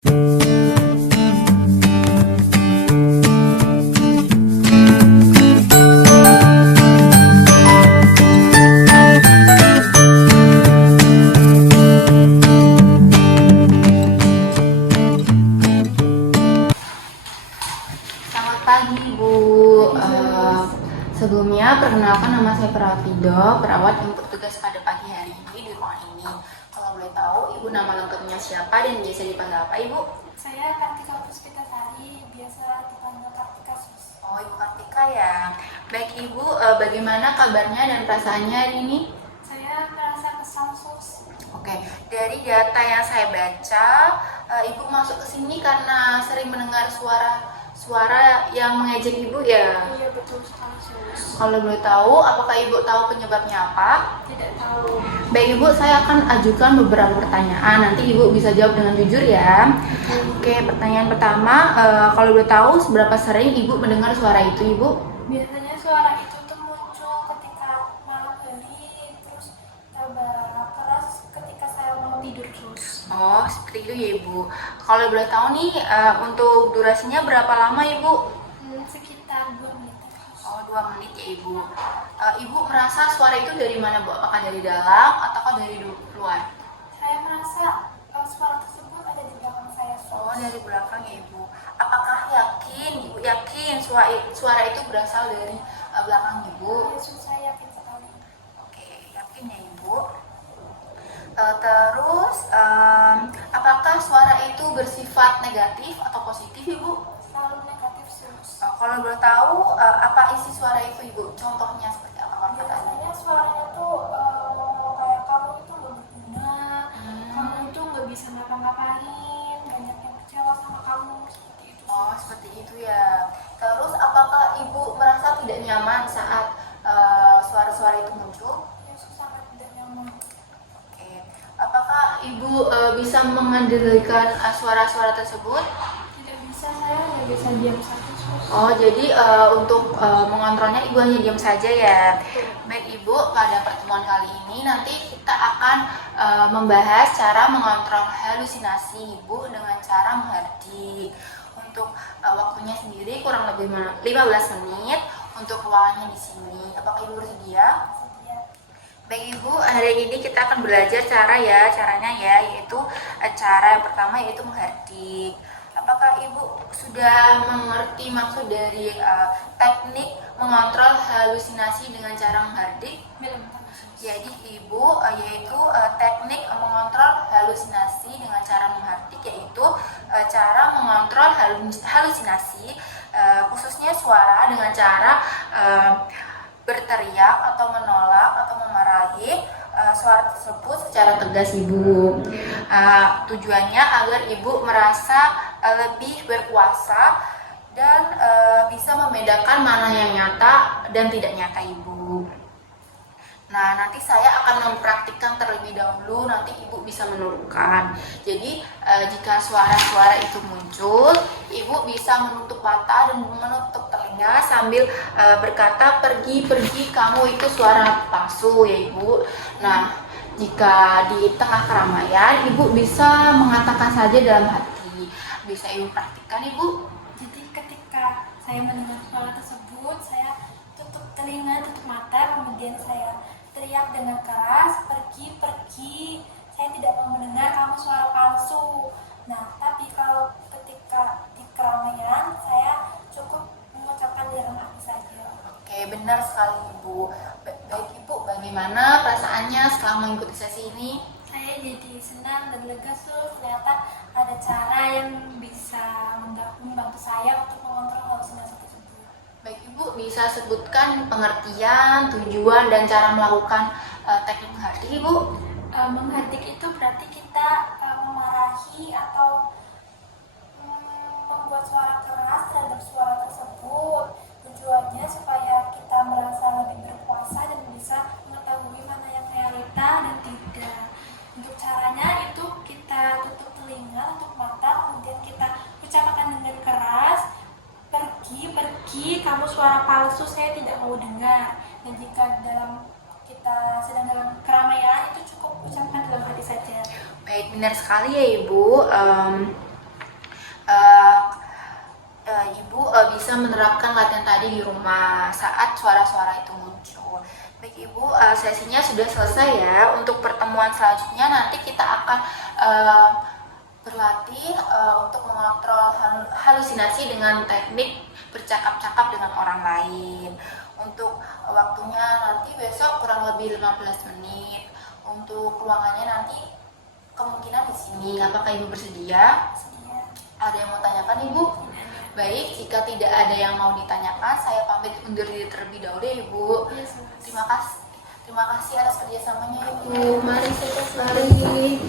Selamat pagi Bu. Sebelumnya perkenalkan, nama saya Pravido, perawat yang bertugas pada pagi hari ini di ruangan ini. Kalau boleh tahu Ibu nama lengkapnya siapa dan biasa dipanggil apa Ibu? Saya Kartika Puspitasari, biasa dipanggil Kartika Sus. Oh, Ibu Kartika ya. Baik Ibu, bagaimana kabarnya dan perasaannya hari ini? Saya merasa kesal Sus. Oke, dari data yang saya baca, Ibu masuk ke sini karena sering mendengar suara yang mengejek Ibu ya. Iya betul sekali Sus. Kalau boleh tahu, apakah Ibu tahu penyebabnya apa? Tidak tahu. Baik Ibu, saya akan ajukan beberapa pertanyaan. Nanti Ibu bisa jawab dengan jujur ya. Oke, pertanyaan pertama, kalau boleh tahu seberapa sering Ibu mendengar suara itu Ibu? Biasanya suara itu tuh muncul ketika malam hari, terus tambah keras ketika saya mau tidur Sus. Oh, seperti itu ya Ibu. Kalau boleh tahu nih, untuk durasinya berapa lama Ibu? Sekitar 2 menit Sus. Oh, 2 menit ya Ibu. Ibu merasa suara itu dari mana Bu? Apakah dari dalam ataukah dari luar? Saya merasa suara tersebut ada di belakang saya Sus. Oh, dari belakang ya Ibu. Apakah Ibu yakin suara itu berasal dari belakang Ibu? Ya Sus, saya yakin sekali. Oke, yakin ya Ibu. Terus, apakah suara itu bersifat negatif atau positif Ibu? Selalu negatif Sus. Kalau boleh tahu, apa isi suara itu Ibu? Contohnya seperti apa perkataannya? Biasanya suaranya tuh kayak kamu itu nggak berguna, kamu itu nggak bisa ngapa-ngapain, banyak yang kecewa sama kamu, seperti itu. Oh, seperti itu ya. Terus, apakah Ibu merasa tidak nyaman saat suara-suara itu muncul? Ya sangat tidak nyaman. Oke. Apakah Ibu bisa mengendalikan suara-suara tersebut? Tidak bisa, saya hanya bisa diam saja Sus. Oh, jadi untuk mengontrolnya Ibu hanya diam saja ya. Baik Ibu, pada pertemuan kali ini nanti kita akan membahas cara mengontrol halusinasi Ibu dengan cara menghardik. Untuk waktunya sendiri kurang lebih 15 menit untuk ruangannya di sini. Apakah Ibu bersedia? Sedia. Baik Ibu, hari ini kita akan belajar caranya yaitu cara yang pertama yaitu menghardik. Apakah Ibu sudah mengerti maksud dari teknik mengontrol halusinasi dengan cara menghardik? Belum tahu Sus. Jadi Ibu yaitu teknik mengontrol halusinasi dengan cara menghardik, yaitu cara mengontrol halusinasi khususnya suara dengan cara berteriak atau menolak atau memarahi suara tersebut secara tegas Ibu. Tujuannya agar Ibu merasa lebih berkuasa dan bisa membedakan mana yang nyata dan tidak nyata Ibu. Nah, nanti saya akan mempraktikkan terlebih dahulu, nanti Ibu bisa menirukan. Jadi, jika suara-suara itu muncul, Ibu bisa menutup mata dan menutup telinga sambil berkata, pergi, kamu itu suara palsu ya Ibu. Nah, jika di tengah keramaian, Ibu bisa mengatakan saja dalam hati. Bisa Ibu praktikkan Ibu? Jadi ketika saya mendengar suara tersebut, saya tutup telinga, tutup mata, kemudian saya teriak dengan keras, pergi, saya tidak mau mendengar kamu suara palsu. Nah, tapi kalau ketika di keramaian, saya cukup mengucapkan dalam hati saja. Oke, benar sekali Ibu. Baik Ibu, bagaimana perasaannya setelah mengikuti sesi ini? Saya jadi senang dan lega Sus, ternyata ada cara yang bisa membantu saya untuk mengontrol halusinasi tersebut. Baik Ibu, bisa sebutkan pengertian, tujuan, dan cara melakukan teknik menghardik Ibu? Menghardik itu berarti kita memarahi atau membuat suara keras terhadap suara tersebut. Tujuannya supaya kita merasa lebih berkuasa dan bisa mengetahui mana yang realita dan tidak. Untuk caranya itu kita tutup telinga, tutup mata, kemudian kita ucapkan dengan keras, pergi, kamu suara palsu, saya tidak mau dengar. Dan jika kita sedang dalam keramaian, itu cukup ucapkan dalam hati saja. Baik, benar sekali ya Ibu. bisa menerapkan latihan tadi di rumah saat suara-suara itu muncul. Baik Ibu, sesinya sudah selesai ya. Untuk pertemuan selanjutnya nanti kita akan berlatih untuk mengontrol halusinasi dengan teknik bercakap-cakap dengan orang lain. Untuk waktunya nanti besok kurang lebih 15 menit. Untuk ruangannya nanti kemungkinan di sini. Apakah Ibu bersedia? Ada yang mau tanyakan Ibu? Baik, jika tidak ada yang mau ditanyakan, saya pamit undur diri terlebih dahulu ya Ibu. Terima kasih. Terima kasih atas kerjasamanya Ibu. Mari kita kembali.